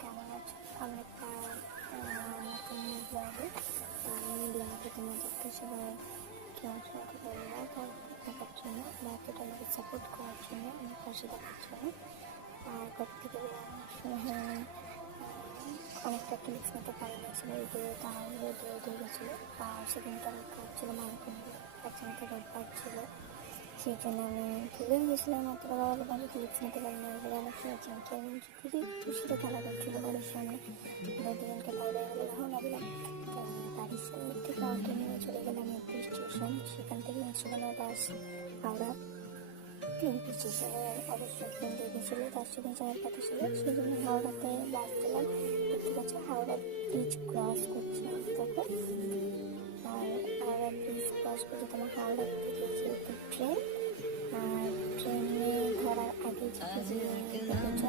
কেমন আছো? আমি একটা নতুন ব্লগে তোমাদেরকে সবাইকে অসংখ্য ধন্যবাদ থাকার জন্য বা এতটা আমাকে সাপোর্ট করার জন্য, আমার পাশে থাকার জন্য। আর ঘর থেকে বেরোনোর সময় অনেকটা ক্লিপস নিতে পারিনি, ছিল এগুলো তাহলে দিয়ে গেছিলো। আর সেদিনটা আমি করছিলাম একজনকে রোববার ছিল, সেই জন্য আমি ভুলে গেছিলাম অতটাভাবে ক্লিপস নিতে পারিনি। এগুলো অনেক একজনকে খুবই খুশিতে খেলা করছিল বাড়ির সামনে, দুজনকে বাইরে রওনা দিলাম। তো বাড়ির থেকে অটো নিয়ে চলে গেলাম এমপি স্টেশন। সেখান থেকে নিয়েছিলাম বাস হাওড়া। এমপি স্টেশনে অবশ্যই ট্রেন দিয়ে গেছিলো, তার সাথে যাওয়ার কথা ছিল, সেই জন্য হাওড়াতে বাস দিলাম। দেখতে পাচ্ছি হাওড়া ব্রিজ ক্রস করছে দেখো। আর হাওড়া ব্রিজ ক্রস করছে তোমার হাওড়া থেকে যেহেতু ট্রেন, আর ট্রেনে ধরার আগে যে চল